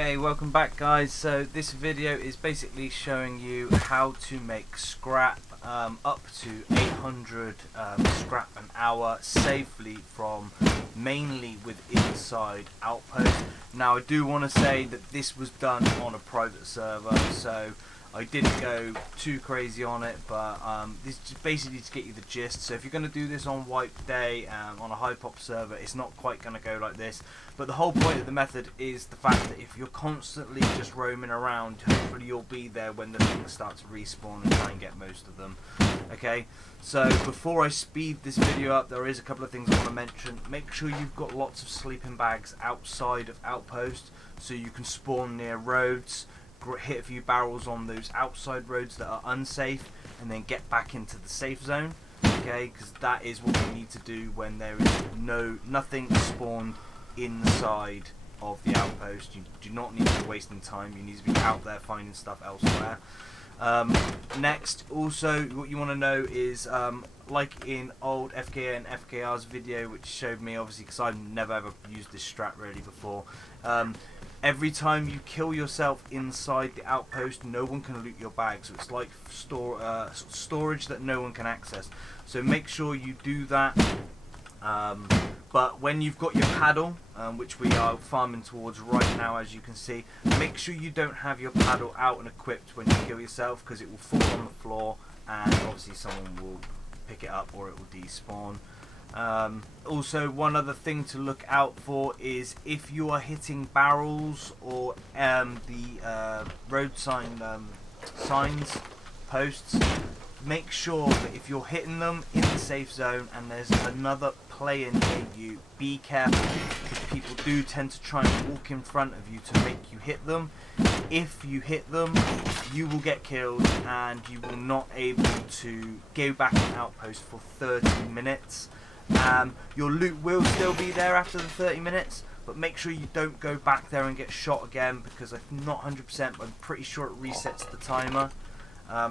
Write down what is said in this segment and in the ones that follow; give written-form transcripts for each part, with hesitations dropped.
Okay, welcome back guys. So this video is basically showing you how to make scrap up to 800 scrap an hour safely from mainly with inside outpost. Now I do want to say that this was done on a private server, so I didn't go too crazy on it, but this is basically to get you the gist. So if you're going to do this on wipe day on a high pop server, it's not quite going to go like this. But the whole point of the method is the fact that if you're constantly just roaming around, hopefully you'll be there when the things start to respawn and try and get most of them. Okay, so before I speed this video up, there is a couple of things I want to mention. Make sure you've got lots of sleeping bags outside of outpost so you can spawn near roads, hit a few barrels on those outside roads that are unsafe, and then get back into the safe zone. Okay, because that is what we need to do when there is nothing spawned inside of the outpost. You do not need to be wasting time. You need to be out there finding stuff elsewhere. Next, also what you want to know is like in old FKA and FKR's video, which showed me, obviously because I've never ever used this strat really before, every time you kill yourself inside the outpost, no one can loot your bag, so it's like storage that no one can access. So make sure you do that. But when you've got your paddle, which we are farming towards right now, as you can see, make sure you don't have your paddle out and equipped when you kill yourself, because it will fall on the floor and obviously someone will pick it up or it will despawn. Also, one other thing to look out for is if you are hitting barrels or the road signs, posts, make sure that if you're hitting them in the safe zone and there's another player near you, be careful, because people do tend to try and walk in front of you to make you hit them. If you hit them, you will get killed and you will not able to go back in outpost for 30 minutes. Your loot will still be there after the 30 minutes, but make sure you don't go back there and get shot again, because I'm not 100%, but I'm pretty sure it resets the timer.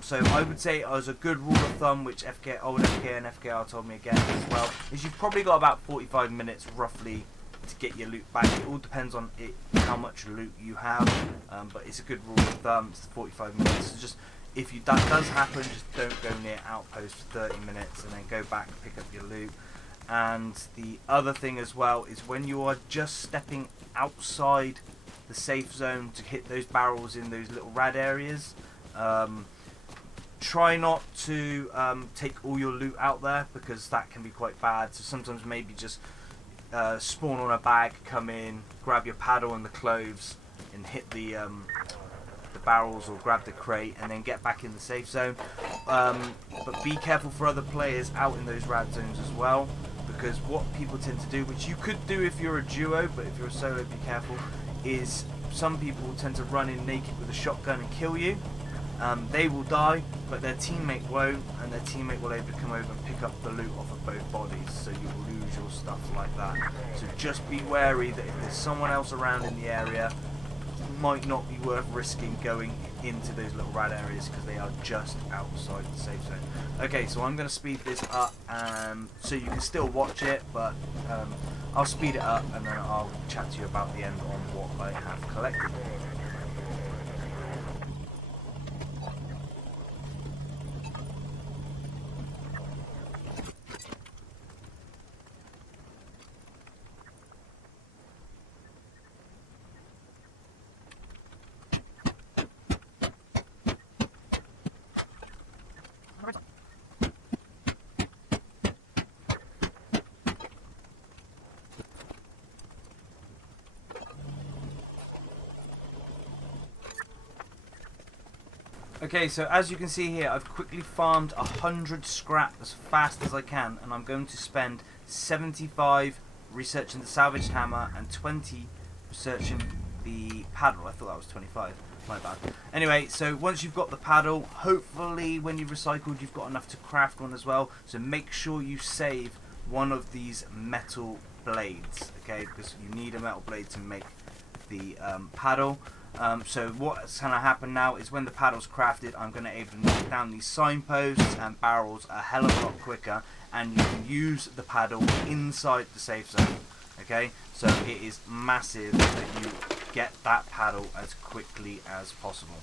So I would say as a good rule of thumb, which old FKA and FKR told me again as well, is you've probably got about 45 minutes roughly to get your loot back. It all depends on how much loot you have, but it's a good rule of thumb, it's 45 minutes. So just if that does happen, just don't go near outpost for 30 minutes and then go back and pick up your loot. And the other thing as well is when you are just stepping outside the safe zone to hit those barrels in those little rad areas, try not to take all your loot out there, because that can be quite bad. So sometimes maybe just spawn on a bag, come in, grab your paddle and the clothes and hit the barrels or grab the crate and then get back in the safe zone. But be careful for other players out in those rad zones as well, because what people tend to do, which you could do if you're a duo, but if you're a solo, be careful, is some people tend to run in naked with a shotgun and kill you. They will die, but their teammate won't, and their teammate will able to come over and pick up the loot off of both bodies, so you will lose your stuff like that. So just be wary that if there's someone else around in the area, it might not be worth risking going into those little rad areas, because they are just outside the safe zone. Okay, so I'm going to speed this up so you can still watch it, but I'll speed it up and then I'll chat to you about the end on what I have collected. Okay, so as you can see here, I've quickly farmed 100 scrap as fast as I can, and I'm going to spend 75 researching the salvaged hammer and 20 researching the paddle. I thought that was 25, my bad. Anyway, so once you've got the paddle, hopefully when you've recycled you've got enough to craft one as well, so make sure you save one of these metal blades, okay, because you need a metal blade to make the paddle. So what's going to happen now is when the paddle's crafted, I'm going to able to knock down these signposts and barrels a hell of a lot quicker, and you can use the paddle inside the safe zone. Okay, so it is massive that you get that paddle as quickly as possible.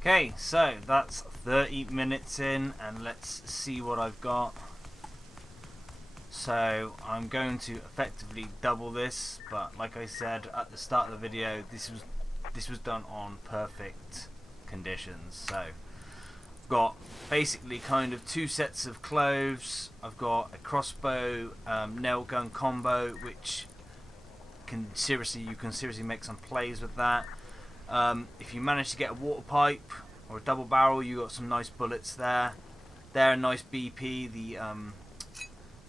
Okay, so that's 30 minutes in, and let's see what I've got. So I'm going to effectively double this, but like I said at the start of the video, this was done on perfect conditions. So I've got basically kind of 2 sets of clothes. I've got a crossbow nail gun combo, which you can seriously make some plays with that. If you manage to get a water pipe or a double barrel, you got some nice bullets there. They're a nice BP, the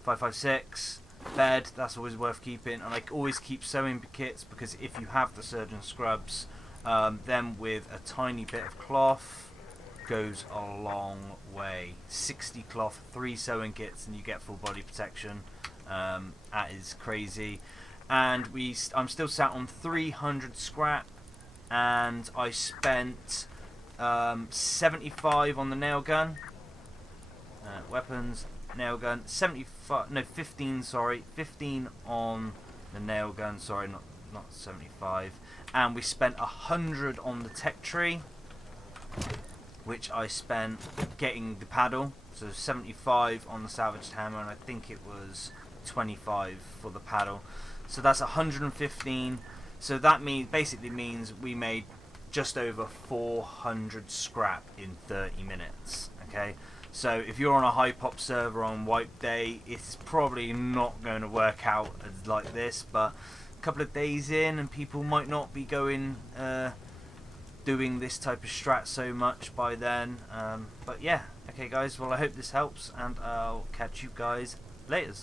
5.56 bed, that's always worth keeping. And I always keep sewing kits, because if you have the surgeon scrubs, then with a tiny bit of cloth goes a long way. 60 cloth, 3 sewing kits, and you get full body protection. That is crazy. And I'm still sat on 300 scrap, and I spent 75 on the nail gun. Weapons, nail gun, 15 on the nail gun, sorry, not 75. And we spent 100 on the tech tree, which I spent getting the paddle. So 75 on the salvaged hammer, and I think it was 25 for the paddle. So that's 115. So that basically means we made just over 400 scrap in 30 minutes. Okay, so if you're on a high pop server on wipe day, it's probably not going to work out like this. But a couple of days in, and people might not be doing this type of strat so much by then. But yeah, okay guys, well I hope this helps, and I'll catch you guys later.